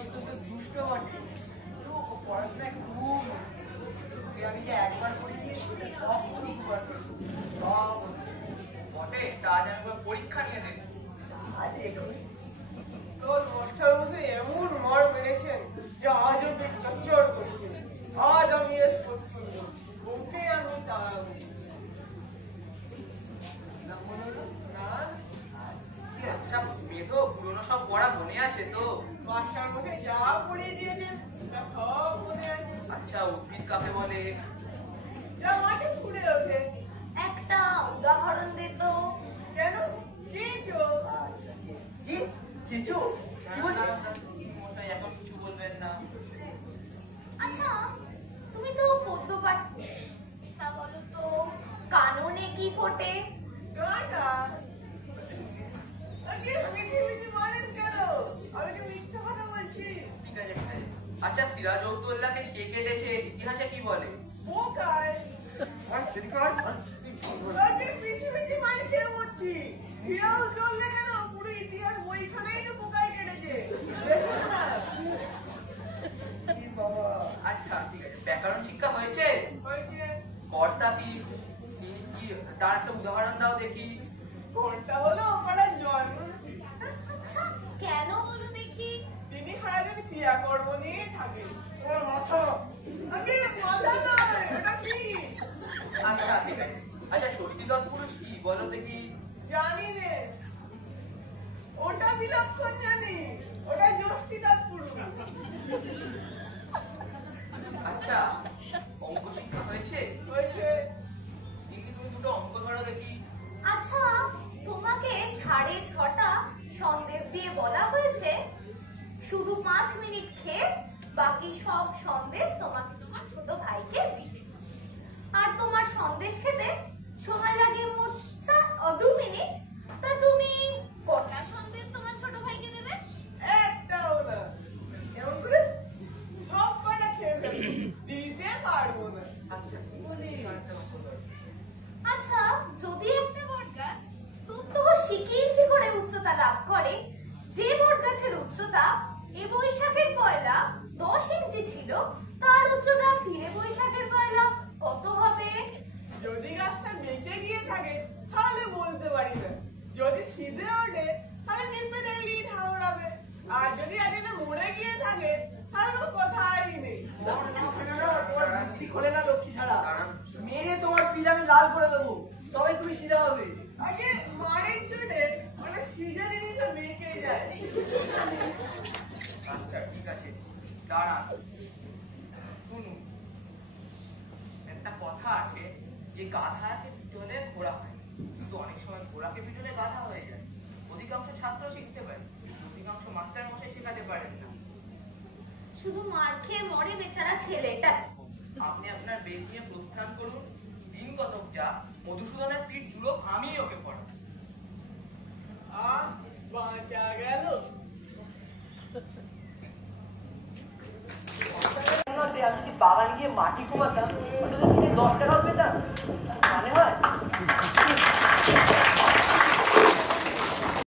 অত্যন্ত দুষ্ট বটে, কিন্তু পড়াশোনায় খুব আমি যে একবার করে দিয়েছি বটে, তা আজ আমি পরীক্ষা নিয়ে দেব। আজ দেখুন তোর মাস্টারমশাই এমন মার মেরেছেন যে আজও পেট চচ্চর করছে। আজ আমি এর শোধ তুলব, ওকে আমি তাড়াবো। আচ্ছা মেধো, পুরনো সব পড়া মনে আছে তো? মাস্টারমশাই যা পড়িয়ে দিয়েছেন তা সব মনে আছে। আচ্ছা উদ্ভিদ কাকে বলে? যা মাঠে ফুলে ওঠে। একটা উদাহরণ দে তো। কেন কিছু কি কিছু কি বলছিস? মশাই এখন কিছু বলবেন না। আচ্ছা তুমি তো পদ্য পাঠ, তা বলো তো কাননে কি ফোটে? কাঁটা। আগে মিঠি মিঠি মারেন কেন? আমি কি মিথ্যা কথা বলছি? ঠিক আছে ঠিক আছে। আচ্ছা সিরাজউদ্দৌলাকে কে কেটেছে ইতিহাসে কি বলে? বোকায়। আগে মিঠি মিঠি মার খেয়ে বলছি। হিরাও চললে কেন? পুরো ইতিহাস বইখানেই তো বোকায় কেটেছে। দেখুন না। কি বাবা। আচ্ছা ঠিক আছে, ব্যাকরণ শিক্ষা হয়েছে? হয়েছে। কর্তা কি? তিনি কি? তার একটা উদাহরণ দাও দেখি। কোনটা হলো ওপাড়ার জন্ম। আচ্ছা কেন বলো দেখি? তিনি সারাদিন ক্রিয়াকর্ম নিয়ে থাকেন। তোমার মাথা। আগে মাথা নয়, এটা কি? আচ্ছা ঠিক আছে। আচ্ছা ষষ্ঠী তৎপুরুষ কি বলো দেখি? জানি রে, ওটা বিলক্ষণ জানি, ওটা ষষ্ঠী তৎপুরুষ। আচ্ছা অঙ্ক শিক্ষা হয়েছে? হয়েছে। কিন্তু তুমি দুটো অঙ্ক ধরো দেখি। আচ্ছা তোমাকে 6:30টা সন্দেশ দিয়ে বলা হয়েছে শুধু 5 মিনিট খেয়ে বাকি সব সন্দেশ তোমাকে তোমার ছোট ভাইকে দিতে, আর তোমার সন্দেশ খেতে সময় লাগে মোট 2 মিনিট। তা তুমি কটা সন্দেশ তোমার ছোট ভাইকে দেবে? একটাও না। এমন করে সব কটা খেয়ে ফেলবো, দিতে পারবো না। আচ্ছা কি বলি? আরেকটা অঙ্ক ধরো। আচ্ছা যদি একটা বটগাছ প্রত্যহ 1 ইঞ্চি করে উচ্চতা লাভ করে, যে বটগাছের উচ্চতা এ বৈশাখের পয়লা 10 ইঞ্চি ছিল, তার উচ্চতা ফিরে বৈশাখের পয়লা কত হবে? যদি গাছটা বেঁকে গিয়ে থাকে তাহলে বলতে পারি না, যদি সিধে ওঠে তাহলে নিপে দেখলেই ঠাউরাবে, আর যদি এখানে মরে গিয়ে থাকে তাহলে কোনো কথাই নেই। তোমার বুদ্ধি খোলে না লক্ষ্মী ছাড়া। মেরে তোমার পিঠ আমি লাল করে দেবো, তবে তুমি সিধা হবে। আগে মারের চোটে মানে সিধে জিনিসও বেঁকে যায়। আচ্ছা ঠিক আছে, দাঁড়ান শুনুন। একটা কথা আছে যে গাধাকে পিটলে ঘোড়া হয়, কিন্তু অনেক সময় ঘোড়াকে পিটলে গাধা হয়ে যায়। অধিকাংশ ছাত্র শিখতে পারে, অধিকাংশ মাস্টার মশাই শেখাতে পারেন না। শুধু মার খেয়ে মরে বেচারা ছেলেটা। আপনি আপনার বেগ নিয়ে প্রস্থান করুন, দিন কতক যা মধুসূদনের পিঠ জুড়ো আমি ওকে পড়াবো। আহ বাঁচা গেল। আমি যদি বাগান গিয়ে মাটি কুমাতাম, অন্তত দিনে 10 টাকাও পেতাম।